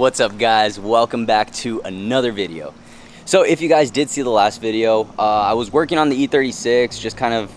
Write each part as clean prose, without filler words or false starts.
What's up, guys? Welcome back to another video. So if you guys did see the last video, I was working on the E36, just kind of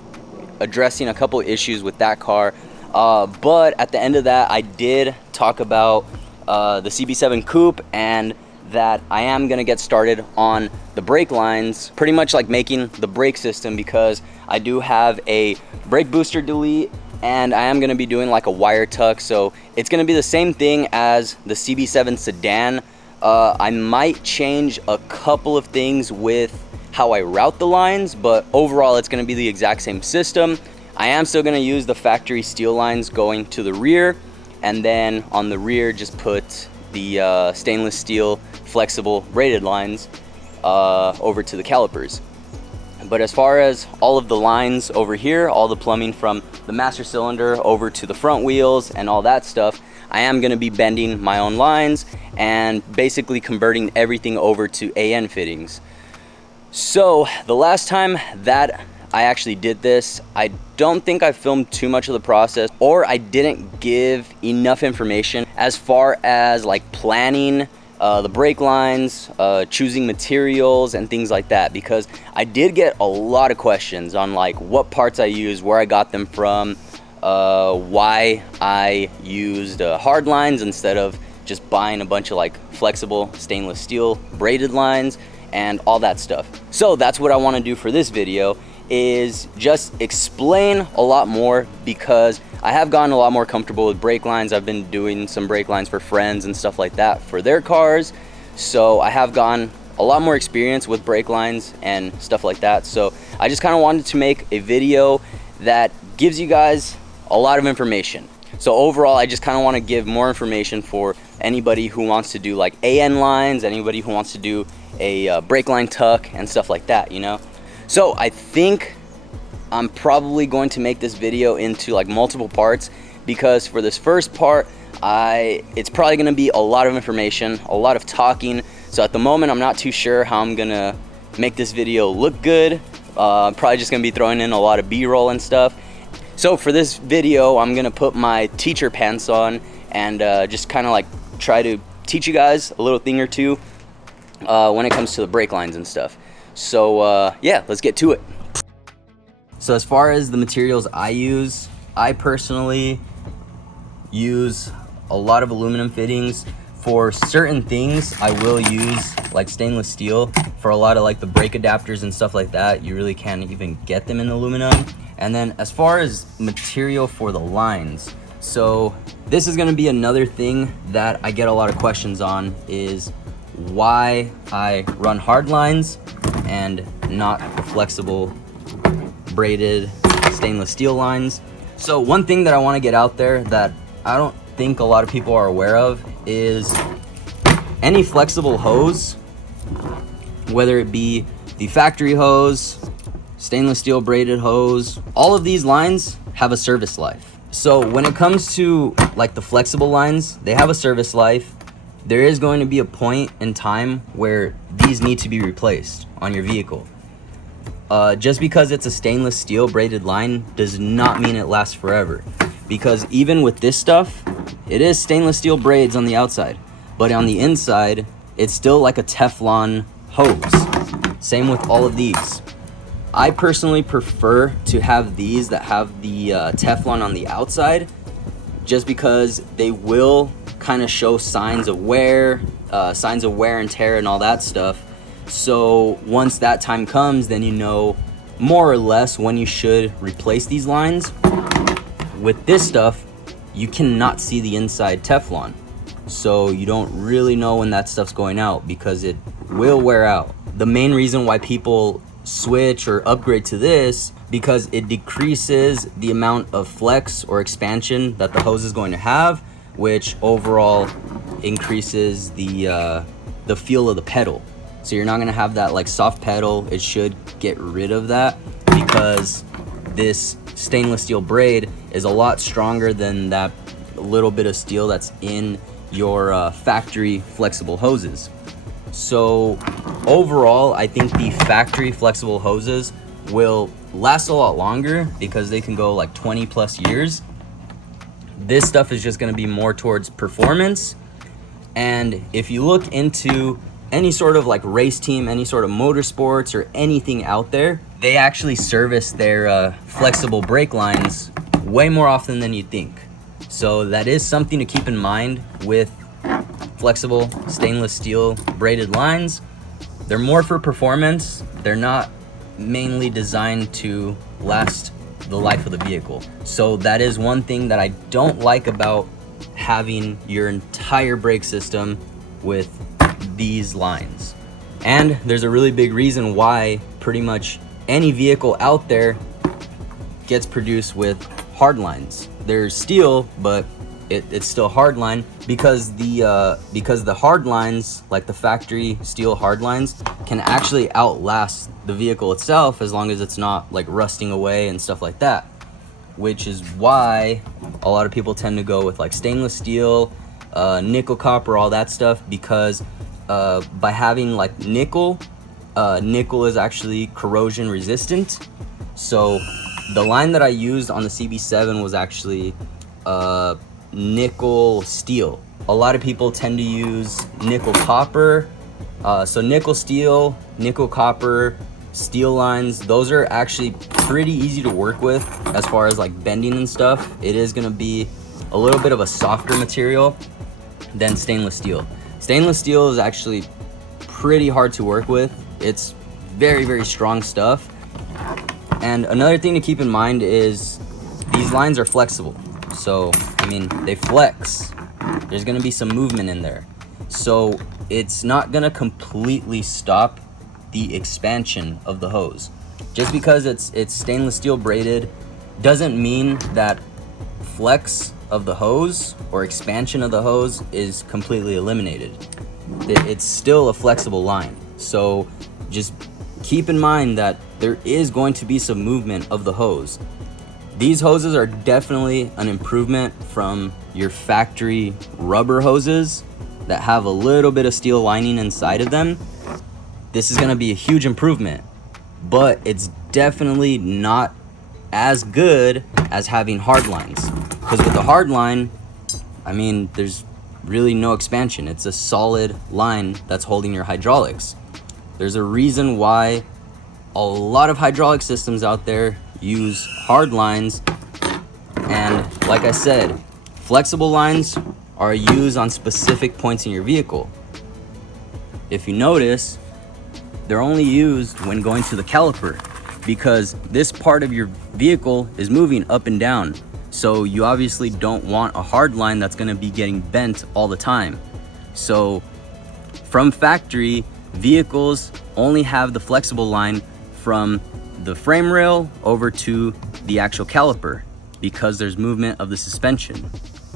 addressing a couple issues with that car, but at the end of that I did talk about the CB7 Coupe and that I am gonna get started on the brake lines, pretty much like making the brake system, because I do have a brake booster delete and I am gonna be doing like a wire tuck, so it's gonna be the same thing as the CB7 Sedan. I might change a couple of things with how I route the lines, but overall it's gonna be the exact same system. I am still gonna use the factory steel lines going to the rear, and then on the rear just put the stainless steel flexible braided lines over to the calipers. But as far as all of the lines over here, all the plumbing from the master cylinder over to the front wheels and all that stuff, I am going to be bending my own lines and basically converting everything over to AN fittings. So the last time that I actually did this, I don't think I filmed too much of the process, or I didn't give enough information as far as like planning the brake lines, choosing materials and things like that, because I did get a lot of questions on like what parts I use, where I got them from, why I used hard lines instead of just buying a bunch of like flexible stainless steel braided lines and all that stuff. So that's what I want to do for this video, is just explain a lot more, because I have gotten a lot more comfortable with brake lines. I've been doing some brake lines for friends and stuff like that for their cars, so I have gotten a lot more experience with brake lines and stuff like that. So I just kind of wanted to make a video that gives you guys a lot of information. So overall I just kind of want to give more information for anybody who wants to do like AN lines, anybody who wants to do a brake line tuck and stuff like that, you know. So I think I'm probably going to make this video into like multiple parts, because for this first part it's probably going to be a lot of information, a lot of talking. So at the moment I'm not too sure how I'm gonna make this video look good. Probably just gonna be throwing in a lot of b-roll and stuff. So for this video I'm gonna put my teacher pants on and just kind of like try to teach you guys a little thing or two when it comes to the brake lines and stuff. So yeah, let's get to it. So as far as the materials I use, I personally use a lot of aluminum fittings. For certain things I will use like stainless steel. For a lot of like the brake adapters and stuff like that, you really can't even get them in aluminum. And then as far as material for the lines, so this is going to be another thing that I get a lot of questions on, is why I run hard lines and not flexible braided stainless steel lines. So one thing that I want to get out there that I don't think a lot of people are aware of is any flexible hose, whether it be the factory hose, stainless steel braided hose, all of these lines have a service life. So when it comes to like the flexible lines, they have a service life. There is going to be a point in time where these need to be replaced on your vehicle. Just because it's a stainless steel braided line does not mean it lasts forever, because even with this stuff, it is stainless steel braids on the outside, but on the inside it's still like a Teflon hose. Same with all of these. I personally prefer to have these that have the Teflon on the outside, just because they will kind of show signs of wear and tear and all that stuff. So once that time comes, then you know more or less when you should replace these lines. With this stuff, you cannot see the inside Teflon, so you don't really know when that stuff's going out, because it will wear out. The main reason why people switch or upgrade to this, because it decreases the amount of flex or expansion that the hose is going to have, which overall increases the feel of the pedal. So you're not gonna have that like soft pedal. It should get rid of that, because this stainless steel braid is a lot stronger than that little bit of steel that's in your factory flexible hoses. So overall, I think the factory flexible hoses will last a lot longer, because they can go like 20 plus years. This stuff is just going to be more towards performance And if you look into any sort of like race team, any sort of motorsports or anything out there, they actually service their flexible brake lines way more often than you think. So that is something to keep in mind with flexible stainless steel braided lines. They're more for performance. They're not mainly designed to last the life of the vehicle. So that is one thing that I don't like about having your entire brake system with these lines. And there's a really big reason why pretty much any vehicle out there gets produced with hard lines. They're steel, but it's still hard line because the hard lines, like the factory steel hard lines, can actually outlast the vehicle itself as long as it's not like rusting away and stuff like that, which is why a lot of people tend to go with like stainless steel, nickel, copper, all that stuff, because by having like nickel is actually corrosion resistant. So the line that I used on the CB7 was actually nickel steel. A lot of people tend to use nickel copper. So nickel steel, nickel copper, steel lines, those are actually pretty easy to work with as far as like bending and stuff. It is gonna be a little bit of a softer material than stainless steel. Stainless steel is actually pretty hard to work with. It's very, very strong stuff. And another thing to keep in mind is these lines are flexible. So, I mean, they flex. There's gonna be some movement in there. So it's not gonna completely stop the expansion of the hose. Just because it's stainless steel braided doesn't mean that flex of the hose or expansion of the hose is completely eliminated. It's still a flexible line. So just keep in mind that there is going to be some movement of the hose. These hoses are definitely an improvement from your factory rubber hoses that have a little bit of steel lining inside of them. This is gonna be a huge improvement, but it's definitely not as good as having hard lines. Because with the hard line, I mean, there's really no expansion. It's a solid line that's holding your hydraulics. There's a reason why a lot of hydraulic systems out there use hard lines. And like I said, flexible lines are used on specific points in your vehicle. If you notice, they're only used when going to the caliper because this part of your vehicle is moving up and down. So you obviously don't want a hard line that's gonna be getting bent all the time. So from factory, vehicles only have the flexible line from the frame rail over to the actual caliper because there's movement of the suspension.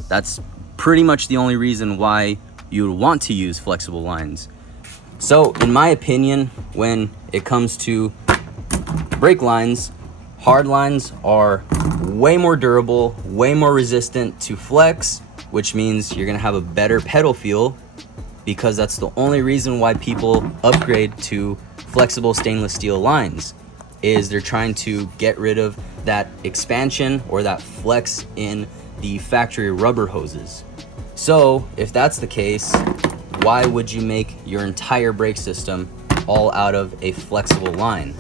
That's pretty much the only reason why you would want to use flexible lines. So in my opinion, when it comes to brake lines, hard lines are way more durable, way more resistant to flex, which means you're gonna have a better pedal feel because that's the only reason why people upgrade to flexible stainless steel lines, is they're trying to get rid of that expansion or that flex in the factory rubber hoses. So if that's the case, why would you make your entire brake system all out of a flexible line?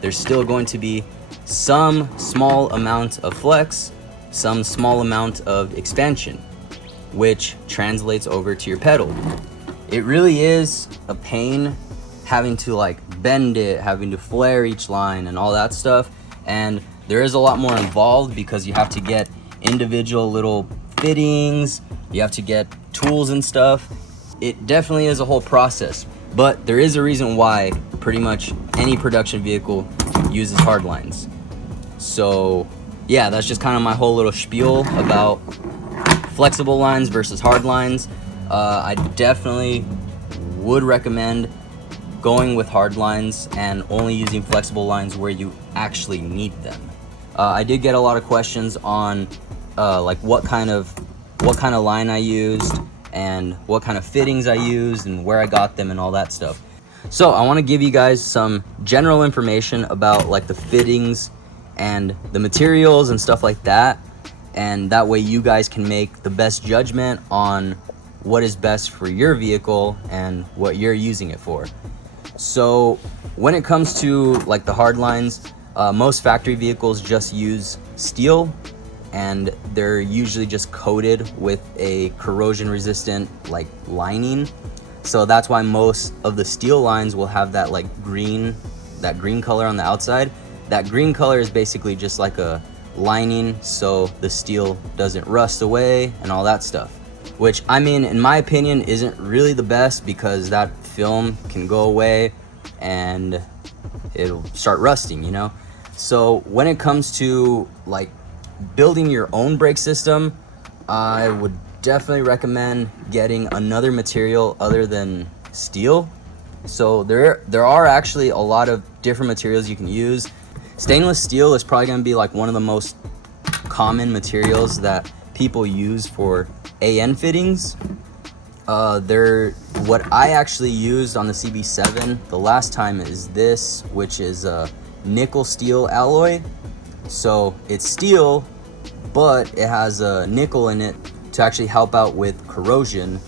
There's still going to be some small amount of flex, some small amount of expansion, which translates over to your pedal. It really is a pain having to like bend it, having to flare each line and all that stuff. And there is a lot more involved because you have to get individual little fittings, you have to get tools and stuff. It definitely is a whole process, but there is a reason why pretty much any production vehicle uses hard lines. So yeah, that's just kind of my whole little spiel about flexible lines versus hard lines. I definitely would recommend going with hard lines and only using flexible lines where you actually need them. I did get a lot of questions on like what kind of line I used and what kind of fittings I used and where I got them and all that stuff. So I want to give you guys some general information about like the fittings and the materials and stuff like that, and that way you guys can make the best judgment on what is best for your vehicle and what you're using it for. So when it comes to like the hard lines, most factory vehicles just use steel, and they're usually just coated with a corrosion resistant like lining. So that's why most of the steel lines will have that like green color on the outside. That green color is basically just like a lining so the steel doesn't rust away and all that stuff, which I mean, in my opinion, isn't really the best, because that film can go away and it'll start rusting, you know? So when it comes to like building your own brake system, I would definitely recommend getting another material other than steel. So there are actually a lot of different materials you can use. Stainless steel is probably going to be like one of the most common materials that people use for AN fittings. What I actually used on the CB7 the last time is this, which is a nickel steel alloy. So it's steel, but it has a nickel in it to actually help out with corrosion.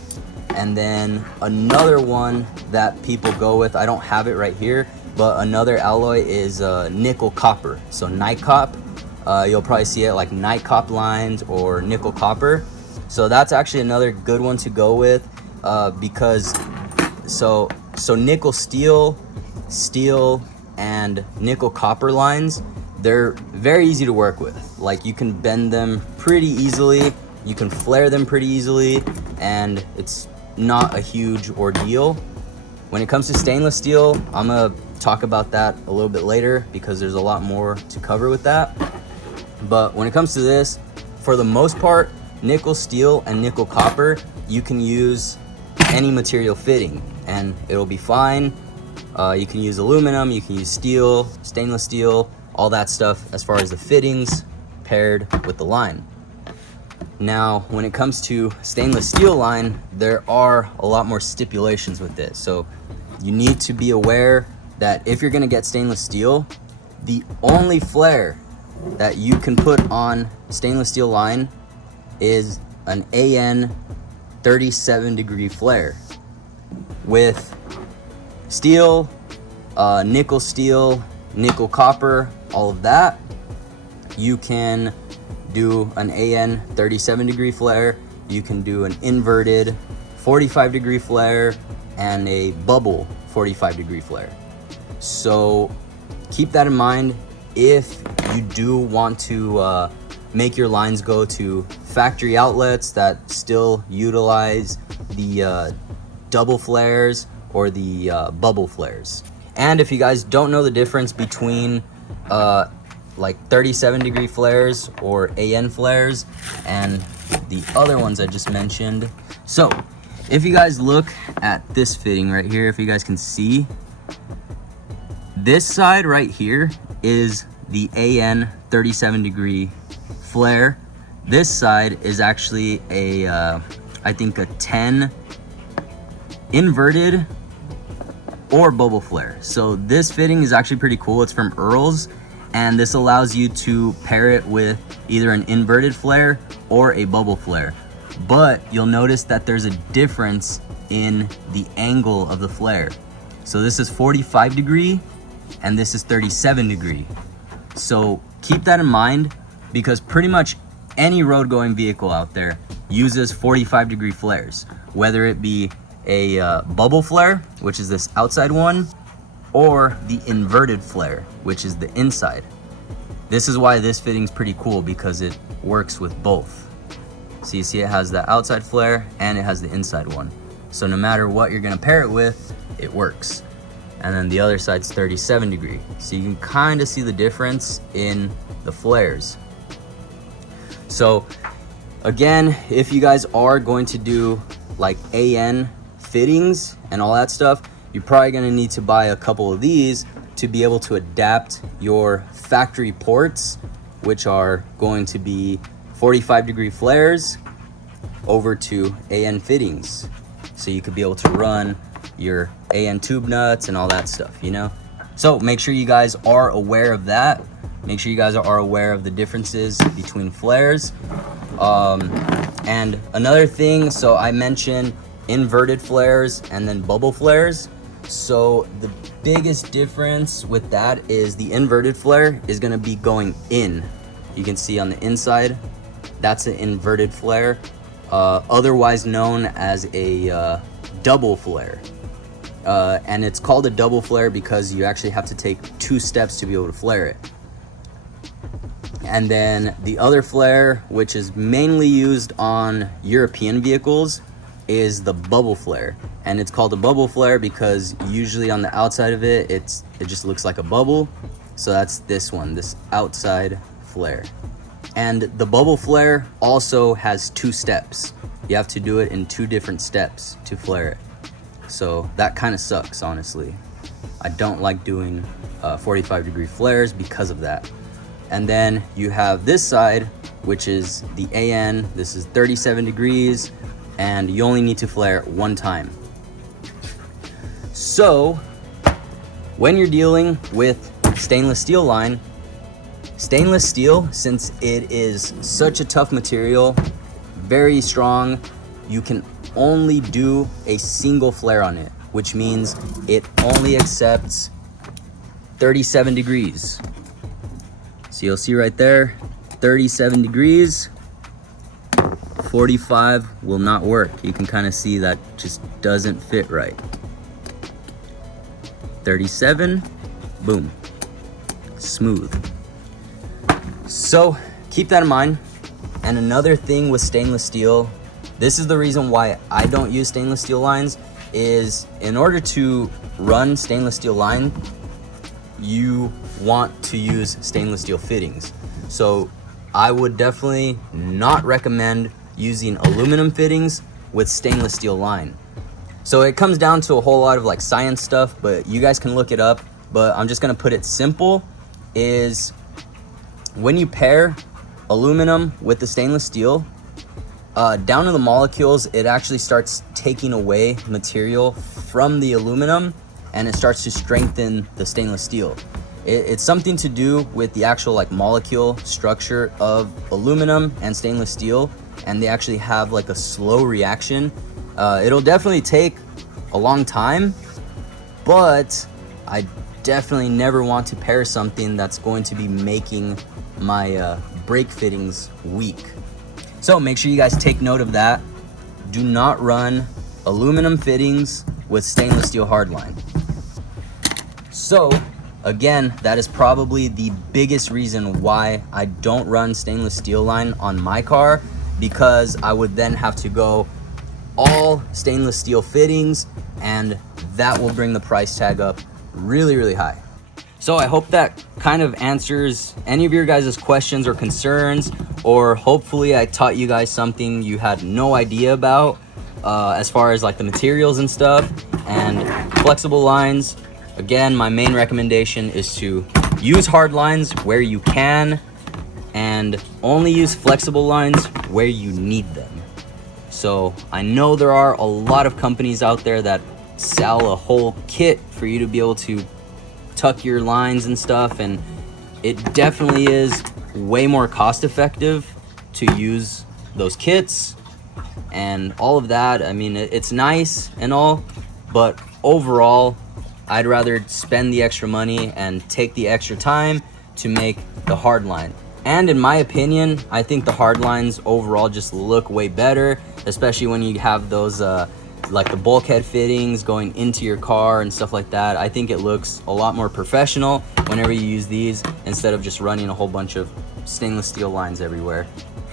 And then another one that people go with, I don't have it right here, but another alloy is nickel copper. So NiCop, you'll probably see it like NiCop lines or nickel copper. So that's actually another good one to go with, because so nickel steel, and nickel copper lines, they're very easy to work with. Like, you can bend them pretty easily, you can flare them pretty easily, and it's not a huge ordeal. When it comes to stainless steel, I'm gonna talk about that a little bit later because there's a lot more to cover with that. But when it comes to this, for the most part, nickel steel and nickel copper, you can use any material fitting and it'll be fine. You can use aluminum, you can use steel, stainless steel, all that stuff as far as the fittings paired with the line. Now, when it comes to stainless steel line, there are a lot more stipulations with this. So you need to be aware that if you're gonna get stainless steel, the only flare that you can put on stainless steel line is an AN 37-degree flare. With steel, nickel copper, all of that, you can do an AN 37-degree flare, you can do an inverted 45-degree flare, and a bubble 45-degree flare. So keep that in mind if you do want to make your lines go to factory outlets that still utilize the double flares or the bubble flares. And if you guys don't know the difference between like 37-degree flares or AN flares and the other ones I just mentioned, so if you guys look at this fitting right here, if you guys can see, this side right here is the AN 37-degree flare. This side is actually a I think a 10 inverted or bubble flare. So this fitting is actually pretty cool. It's from Earl's, and this allows you to pair it with either an inverted flare or a bubble flare. But you'll notice that there's a difference in the angle of the flare. So this is 45-degree and this is 37-degree. So keep that in mind, because pretty much any road going vehicle out there uses 45-degree flares, whether it be a bubble flare, which is this outside one, or the inverted flare, which is the inside. This is why this fitting is pretty cool, because it works with both. So you see it has the outside flare and it has the inside one. So no matter what you're gonna pair it with, it works. And then the other side's 37-degree. So you can kind of see the difference in the flares. So again, if you guys are going to do like AN fittings and all that stuff, you're probably gonna need to buy a couple of these to be able to adapt your factory ports, which are going to be 45-degree flares, over to AN fittings. So you could be able to run your AN tube nuts and all that stuff, you know? So make sure you guys are aware of that. make sure you guys are aware of the differences between flares. And another thing, so I mentioned inverted flares and then bubble flares. So the biggest difference with that is the inverted flare is going to be going in. You can see on the inside, that's an inverted flare, otherwise known as a double flare. And it's called a double flare because you actually have to take 2 steps to be able to flare it. And then the other flare, which is mainly used on European vehicles, is the bubble flare. And it's called a bubble flare because usually on the outside of it, it just looks like a bubble. So that's this one, this outside flare. And the bubble flare also has 2 steps. You have to do it in 2 different steps to flare it. So that kind of sucks, honestly. I don't like doing 45-degree flares because of that. And then you have this side, which is the AN. This is 37 degrees, and you only need to flare it 1 time. So when you're dealing with stainless steel line, stainless steel, since it is such a tough material, very strong, you can only do a single flare on it, which means it only accepts 37 degrees. So you'll see right there, 37 degrees, 45 will not work. You can kind of see that just doesn't fit right. 37, boom, smooth. So keep that in mind. And another thing with stainless steel, this is the reason why I don't use stainless steel lines, is in order to run stainless steel line, you want to use stainless steel fittings. So I would definitely not recommend using aluminum fittings with stainless steel line. So it comes down to a whole lot of like science stuff, but you guys can look it up. But I'm just gonna put it simple, is when you pair aluminum with the stainless steel, down to the molecules, it actually starts taking away material from the aluminum, and it starts to strengthen the stainless steel. It's something to do with the actual like molecule structure of aluminum and stainless steel, and they actually have like a slow reaction. It'll definitely take a long time, but I definitely never want to pair something that's going to be making my brake fittings weak. So make sure you guys take note of that. Do not run aluminum fittings with stainless steel hardline. So again, that is probably the biggest reason why I don't run stainless steel line on my car, because I would then have to go all stainless steel fittings, and that will bring the price tag up really, really high. So I hope that kind of answers any of your guys' questions or concerns, or hopefully I taught you guys something you had no idea about as far as like the materials and stuff. And flexible lines, again, my main recommendation is to use hard lines where you can, and only use flexible lines where you need them. So I know there are a lot of companies out there that sell a whole kit for you to be able to tuck your lines and stuff, and it definitely is way more cost effective to use those kits and all of that. I mean, it's nice and all, but overall I'd rather spend the extra money and take the extra time to make the hard line. And in my opinion, I think the hard lines overall just look way better, especially when you have those like the bulkhead fittings going into your car and stuff like that. I think it looks a lot more professional whenever you use these, instead of just running a whole bunch of stainless steel lines everywhere.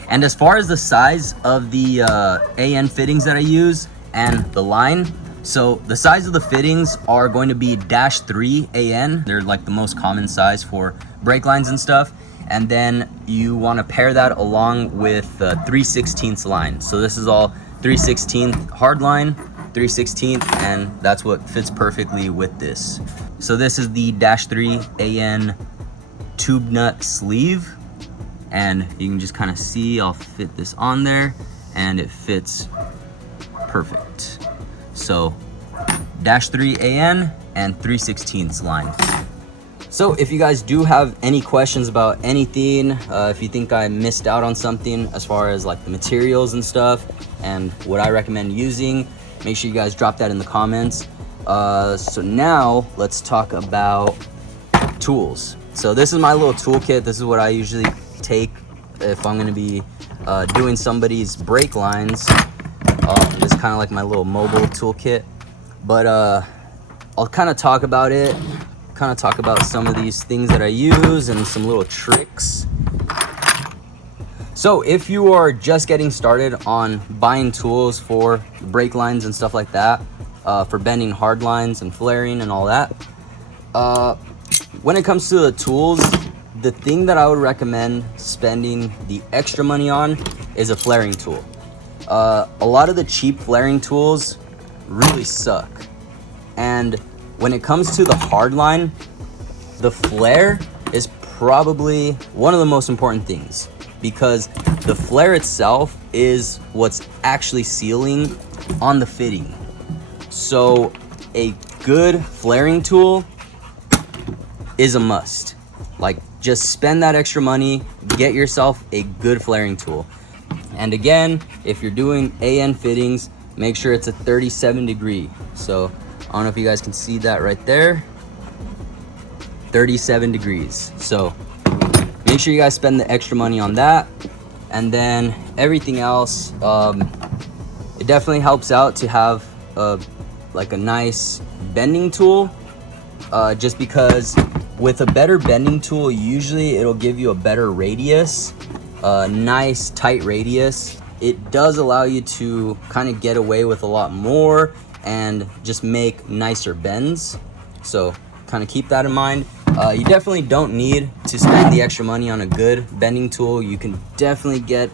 And as far as the size of the AN fittings that I use and the line, so the size of the fittings are going to be -3 AN. They're like the most common size for brake lines and stuff. And then you want to pair that along with 3/16 line. So this is all 3/16 hard line, 3/16, and that's what fits perfectly with this. So this is the -3 AN tube nut sleeve, and you can just kind of see I'll fit this on there, and it fits perfect. So -3 AN and 3/16 line. So if you guys do have any questions about anything, if you think I missed out on something as far as like the materials and stuff and what I recommend using, make sure you guys drop that in the comments. So now let's talk about tools. So this is my little toolkit. This is what I usually take if I'm gonna be doing somebody's brake lines. This is kind of like my little mobile toolkit, but I'll kind of talk about it, kind of talk about some of these things that I use and some little tricks. So if you are just getting started on buying tools for brake lines and stuff like that, for bending hard lines and flaring and all that, when it comes to the tools, the thing that I would recommend spending the extra money on is a flaring tool. A lot of the cheap flaring tools really suck. And when it comes to the hard line, the flare is probably one of the most important things, because the flare itself is what's actually sealing on the fitting. So a good flaring tool is a must. Like, just spend that extra money, get yourself a good flaring tool. And again, if you're doing AN fittings, make sure it's a 37 degree. So I don't know if you guys can see that right there. 37 degrees. So make sure you guys spend the extra money on that. And then everything else, it definitely helps out to have like a nice bending tool, just because with a better bending tool, usually it'll give you a better radius, nice tight radius. It does allow you to kind of get away with a lot more and just make nicer bends. So kind of keep that in mind. You definitely don't need to spend the extra money on a good bending tool. You can definitely get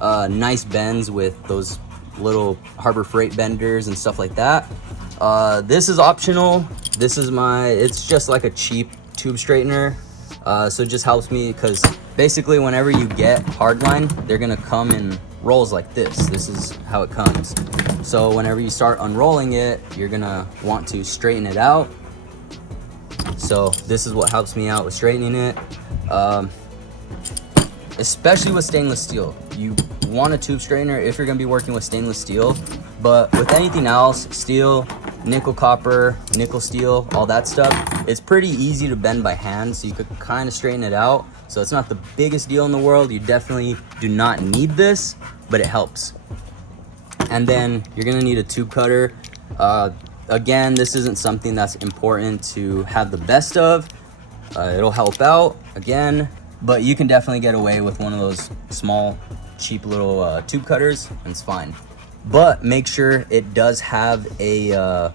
nice bends with those little Harbor Freight benders and stuff like that. This is optional. This is it's just like a cheap tube straightener. So it just helps me because basically whenever you get hardline, they're gonna come in rolls like this. This is how it comes. So whenever you start unrolling it, you're gonna want to straighten it out. So this is what helps me out with straightening it. Especially with stainless steel. You want a tube straightener if you're gonna be working with stainless steel, but with anything else, steel, nickel copper, nickel steel, all that stuff, it's pretty easy to bend by hand, so you could kind of straighten it out. So it's not the biggest deal in the world. You definitely do not need this, but it helps. And then you're gonna need a tube cutter. Again, this isn't something that's important to have the best of. It'll help out again, but you can definitely get away with one of those small, cheap little tube cutters, and it's fine. But make sure it does have a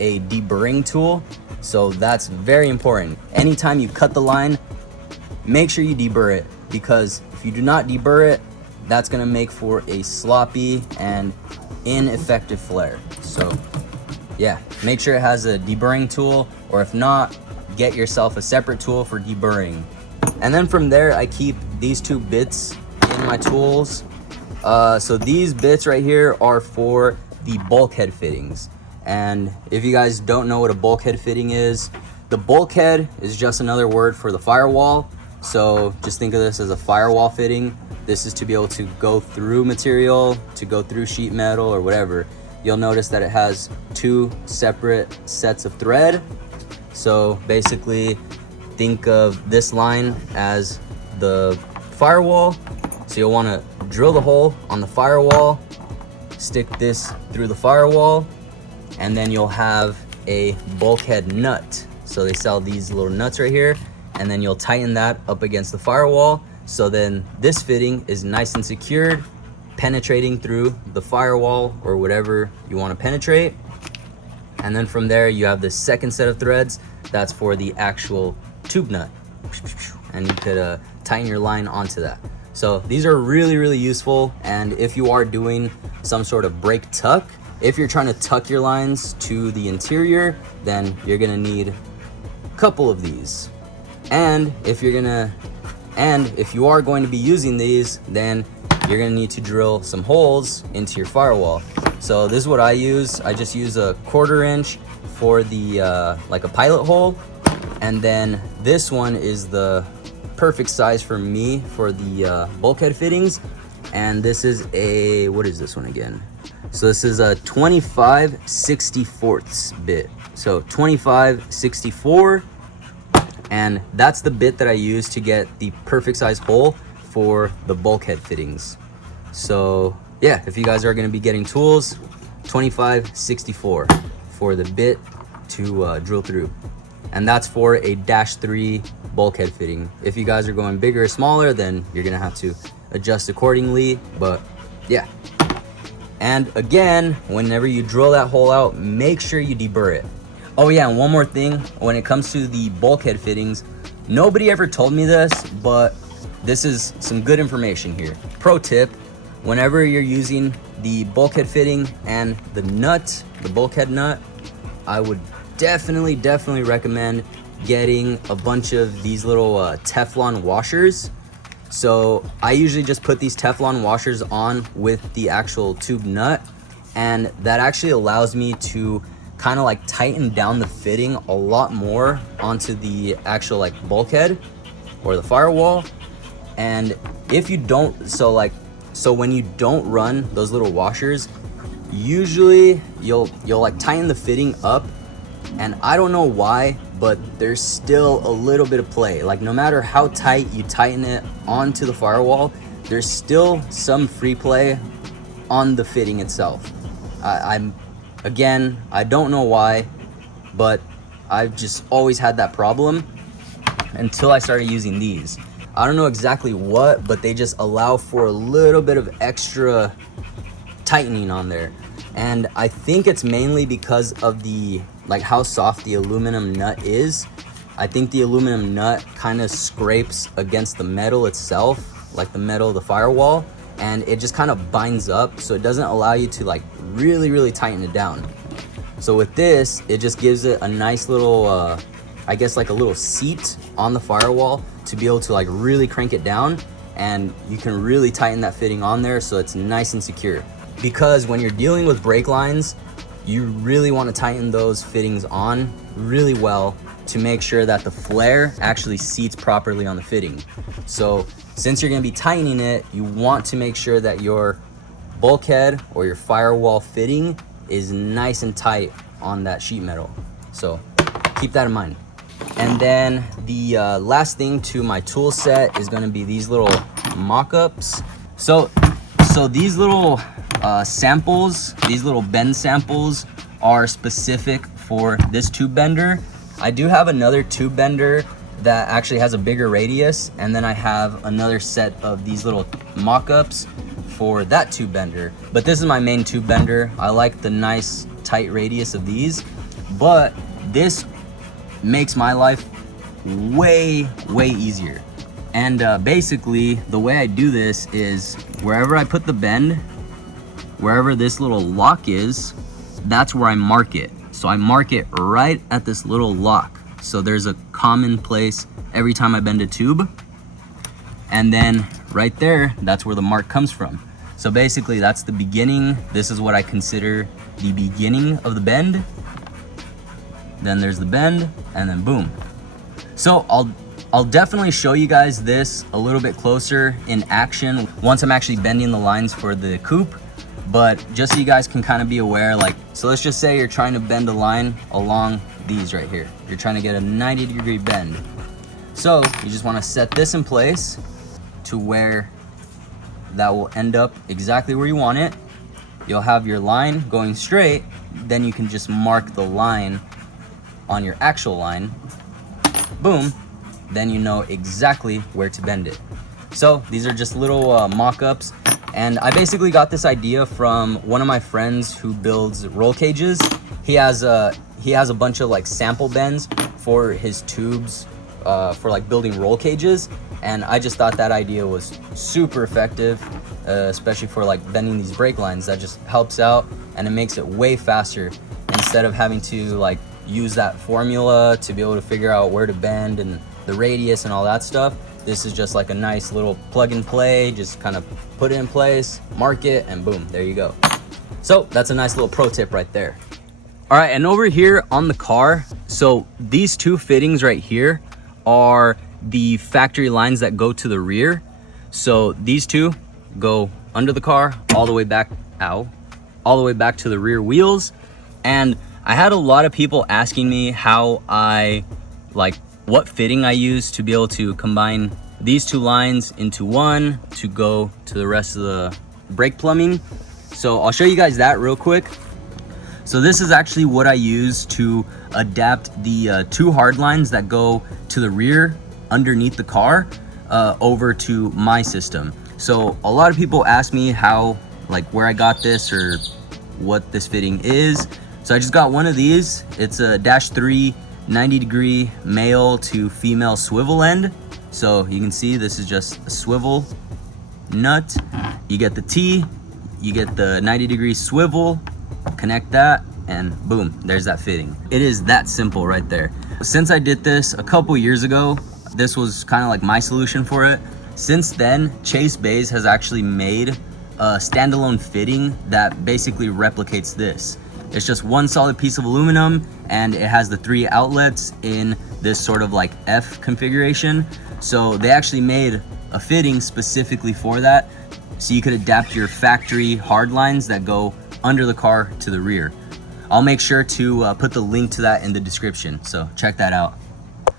deburring tool. So that's very important. Anytime you cut the line, make sure you deburr it, because if you do not deburr it, that's gonna make for a sloppy and ineffective flare. So yeah, make sure it has a deburring tool, or if not, get yourself a separate tool for deburring. And then from there, I keep these two bits in my tools. So these bits right here are for the bulkhead fittings. And if you guys don't know what a bulkhead fitting is, the bulkhead is just another word for the firewall. So just think of this as a firewall fitting. This is to be able to go through material, to go through sheet metal or whatever. You'll notice that it has two separate sets of thread. So basically, think of this line as the firewall. So you'll want to drill the hole on the firewall, stick this through the firewall, and then you'll have a bulkhead nut. So they sell these little nuts right here, and then you'll tighten that up against the firewall. So then this fitting is nice and secured, penetrating through the firewall or whatever you want to penetrate. And then from there, you have the second set of threads. That's for the actual tube nut. And you could tighten your line onto that. So these are really, really useful. And if you are doing some sort of brake tuck, if you're trying to tuck your lines to the interior, then you're gonna need a couple of these. And if you are going to be using these, then you're gonna need to drill some holes into your firewall. So this is what I use. I just use a 1/4 inch for the like a pilot hole, And then this one is the perfect size for me for the bulkhead fittings. And this is a, what is this one again? So this is a 25/64 bit. So 25/64, and that's the bit that I use to get the perfect size hole for the bulkhead fittings. So yeah, if you guys are going to be getting tools, 25/64 for the bit to drill through. And that's for a -3 bulkhead fitting. If you guys are going bigger or smaller, then you're gonna have to adjust accordingly. But yeah. And again, whenever you drill that hole out, make sure you deburr it. Oh yeah, and one more thing, when it comes to the bulkhead fittings, nobody ever told me this, but this is some good information here. Pro tip, whenever you're using the bulkhead fitting and the nut, the bulkhead nut, I would definitely recommend getting a bunch of these little Teflon washers. So I usually just put these Teflon washers on with the actual tube nut, and that actually allows me to kind of like tighten down the fitting a lot more onto the actual like bulkhead or the firewall. And if you don't, so when you don't run those little washers, usually you'll like tighten the fitting up, and I don't know why, but there's still a little bit of play. Like no matter how tight you tighten it onto the firewall, there's still some free play on the fitting itself. Again, I don't know why, but I've just always had that problem until I started using these. I don't know exactly what, but they just allow for a little bit of extra tightening on there. And I think it's mainly because of the like how soft the aluminum nut is. I think the aluminum nut kind of scrapes against the metal itself, like the metal of the firewall, and it just kind of binds up, so it doesn't allow you to like really tighten it down. So with this, it just gives it a nice little I guess like a little seat on the firewall to be able to like really crank it down, and you can really tighten that fitting on there so it's nice and secure. Because when you're dealing with brake lines, you really want to tighten those fittings on really well to make sure that the flare actually seats properly on the fitting. So since you're going to be tightening it, you want to make sure that your bulkhead or your firewall fitting is nice and tight on that sheet metal. So keep that in mind. And then the last thing to my tool set is going to be these little mock-ups. So these little samples, these little bend samples are specific for this tube bender. I do have another tube bender that actually has a bigger radius, and then I have another set of these little mock-ups for that tube bender. But this is my main tube bender. I like the nice tight radius of these, but this makes my life way easier. And basically the way I do this is wherever I put the bend, wherever this little lock is, that's where I mark it. So I mark it right at this little lock. So there's a common place every time I bend a tube. And then right there, that's where the mark comes from. So basically that's the beginning. This is what I consider the beginning of the bend. Then there's the bend, and then boom. So I'll definitely show you guys this a little bit closer in action once I'm actually bending the lines for the coupe. But just so you guys can kind of be aware, like, so let's just say you're trying to bend a line along these right here. You're trying to get a 90-degree bend. So you just want to set this in place to where that will end up exactly where you want it. You'll have your line going straight, then you can just mark the line on your actual line. Boom, then you know exactly where to bend it. So these are just little mock-ups. And I basically got this idea from one of my friends who builds roll cages. He has a bunch of like sample bends for his tubes for like building roll cages. And I just thought that idea was super effective, especially for like bending these brake lines. That just helps out, and it makes it way faster instead of having to like use that formula to be able to figure out where to bend and the radius and all that stuff. This is just like a nice little plug and play, just kind of put it in place, mark it, and boom, there you go. So that's a nice little pro tip right there. All right, and over here on the car, So these two fittings right here are the factory lines that go to the rear. So these two go under the car all the way back, all the way back to the rear wheels. And I had a lot of people asking me how what fitting I use to be able to combine these two lines into one to go to the rest of the brake plumbing. So I'll show you guys that real quick. So this is actually what I use to adapt the two hard lines that go to the rear underneath the car over to my system. So a lot of people ask me how, where I got this or what this fitting is. So I just got one of these. It's a -3 90-degree male to female swivel end. So you can see this is just a swivel nut. You get the T, you get the 90-degree swivel, connect that, and boom, there's that fitting. It is that simple right there. Since I did this a couple years ago, this was kind of like my solution for it. Since then, Chase Bays has actually made a standalone fitting that basically replicates this. It's just one solid piece of aluminum, and it has the 3 outlets in this sort of like F configuration. So they actually made a fitting specifically for that, so you could adapt your factory hard lines that go under the car to the rear. I'll make sure to put the link to that in the description, so check that out.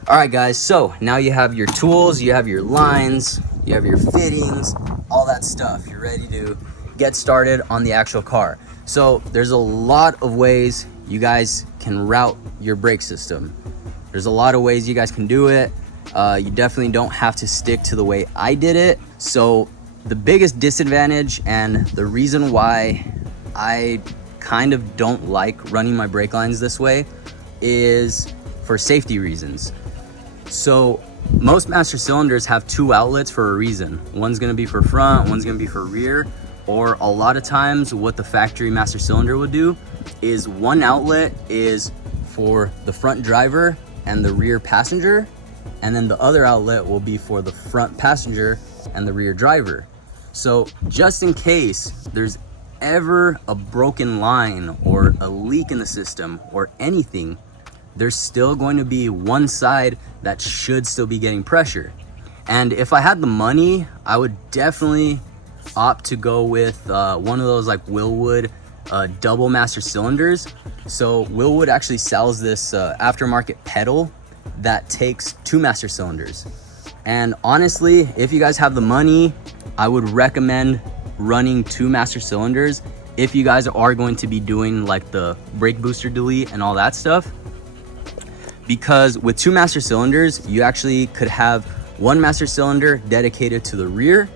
All right guys, so now you have your tools, you have your lines, you have your fittings, all that stuff. You're ready to get started on the actual car. So there's a lot of ways you guys can route your brake system. There's a lot of ways you guys can do it. You definitely don't have to stick to the way I did it. So the biggest disadvantage and the reason why I kind of don't like running my brake lines this way is for safety reasons. So most master cylinders have 2 outlets for a reason. One's gonna be for front, one's gonna be for rear. Or a lot of times what the factory master cylinder would do is one outlet is for the front driver and the rear passenger, and then the other outlet will be for the front passenger and the rear driver. So just in case there's ever a broken line or a leak in the system or anything, there's still going to be one side that should still be getting pressure. And if I had the money, I would definitely opt to go with one of those like Wilwood double master cylinders. So Wilwood actually sells this aftermarket pedal that takes 2 master cylinders. And honestly, if you guys have the money, I would recommend running 2 master cylinders if you guys are going to be doing like the brake booster delete and all that stuff. Because with 2 master cylinders, you actually could have 1 master cylinder dedicated to the rear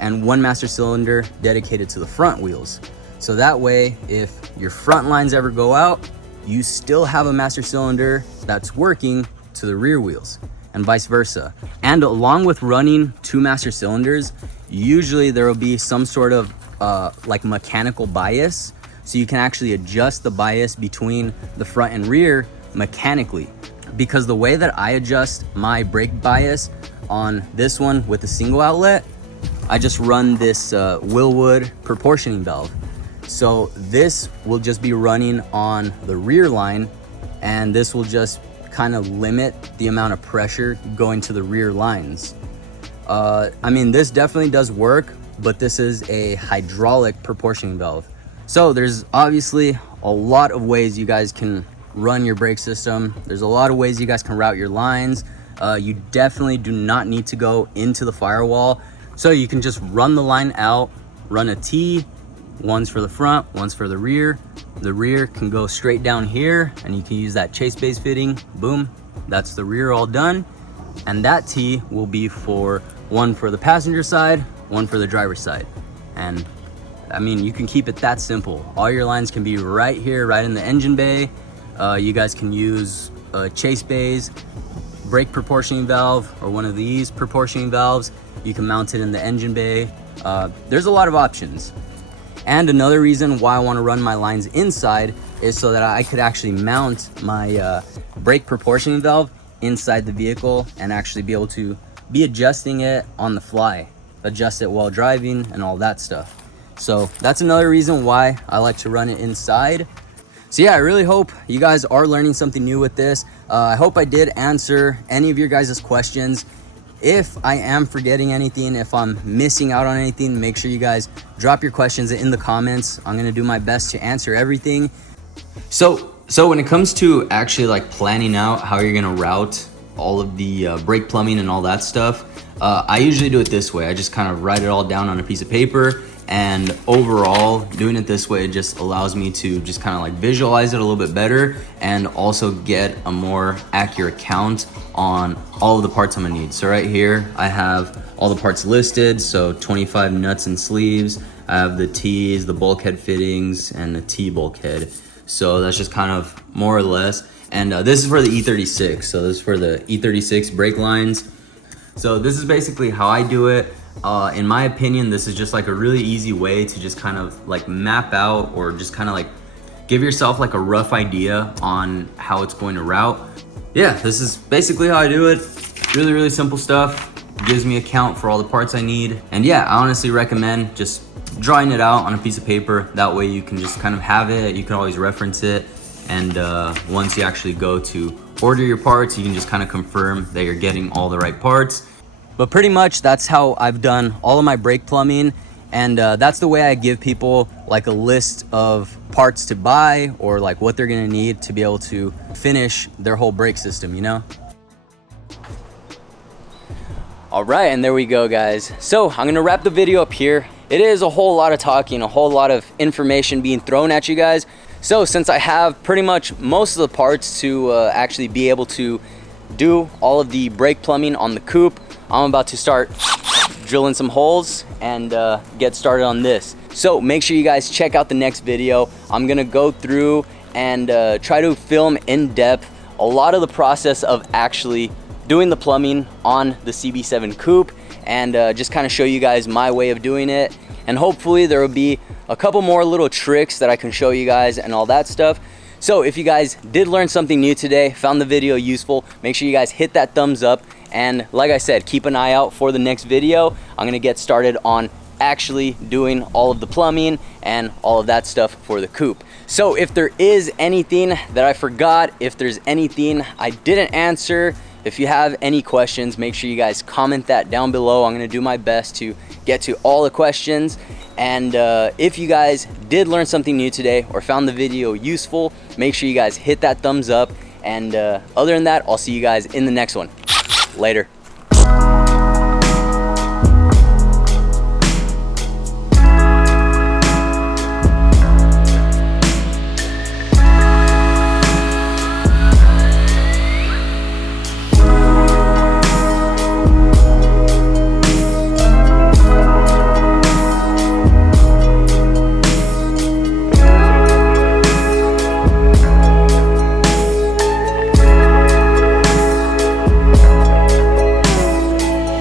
and 1 master cylinder dedicated to the front wheels. So that way, if your front lines ever go out, you still have a master cylinder that's working to the rear wheels, and vice versa. And along with running 2 master cylinders, usually there will be some sort of like mechanical bias. So you can actually adjust the bias between the front and rear mechanically. Because the way that I adjust my brake bias on this one with a single outlet, I just run this Wilwood proportioning valve. So this will just be running on the rear line, and this will just kind of limit the amount of pressure going to the rear lines. I mean, this definitely does work, but this is a hydraulic proportioning valve. So there's obviously a lot of ways you guys can run your brake system. There's a lot of ways you guys can route your lines. You definitely do not need to go into the firewall. So you can just run the line out, run a T, one's for the front, one's for the rear. The rear can go straight down here, and you can use that Chase Bays fitting. Boom, that's the rear all done. And that T will be for one for the passenger side, one for the driver's side. And I mean, you can keep it that simple. All your lines can be right here, right in the engine bay. You guys can use Chase Bays brake proportioning valve or one of these proportioning valves. You can mount it in the engine bay. There's a lot of options. And another reason why I want to run my lines inside is so that I could actually mount my brake proportioning valve inside the vehicle and actually be able to be adjusting it on the fly, adjust it while driving and all that stuff. So that's another reason why I like to run it inside. So yeah, I really hope you guys are learning something new with this. I hope I did answer any of your guys' questions. If I am forgetting anything, if I'm missing out on anything, make sure you guys drop your questions in the comments. I'm gonna do my best to answer everything. So when it comes to actually like planning out how you're gonna route all of the brake plumbing and all that stuff, I usually do it this way. I just kind of write it all down on a piece of paper, and overall doing it this way just allows me to just kind of like visualize it a little bit better and also get a more accurate count on all of the parts I'm gonna need. So right here I have all the parts listed, so 25 nuts and sleeves. I have the T's, the bulkhead fittings, and the T bulkhead. So that's just kind of more or less. And this is for the E36. So this is for the E36 brake lines. So this is basically how I do it. In my opinion, this is just like a really easy way to just kind of like map out, or just kind of like give yourself like a rough idea on how it's going to route. Yeah, this is basically how I do it. Really, really simple stuff. Gives me a count for all the parts I need. And yeah, I honestly recommend just drawing it out on a piece of paper. That way you can just kind of have it. You can always reference it. And once you actually go to order your parts, you can just kind of confirm that you're getting all the right parts. But pretty much that's how I've done all of my brake plumbing. And that's the way I give people like a list of parts to buy, or like what they're gonna need to be able to finish their whole brake system, you know? All right, and there we go, guys. So I'm gonna wrap the video up here. It is a whole lot of talking, a whole lot of information being thrown at you guys. So since I have pretty much most of the parts to actually be able to do all of the brake plumbing on the Coupe, I'm about to start drilling some holes and get started on this. So make sure you guys check out the next video. I'm gonna go through and try to film in depth a lot of the process of actually doing the plumbing on the CB7 Coupe, and just kind of show you guys my way of doing it. And hopefully there will be a couple more little tricks that I can show you guys and all that stuff. So if you guys did learn something new today, found the video useful, make sure you guys hit that thumbs up. And like I said, keep an eye out for the next video. I'm gonna get started on actually doing all of the plumbing and all of that stuff for the Coupe. So if there is anything that I forgot, if there's anything I didn't answer, if you have any questions, make sure you guys comment that down below. I'm gonna do my best to get to all the questions. And if you guys did learn something new today or found the video useful, make sure you guys hit that thumbs up. And other than that, I'll see you guys in the next one. Later.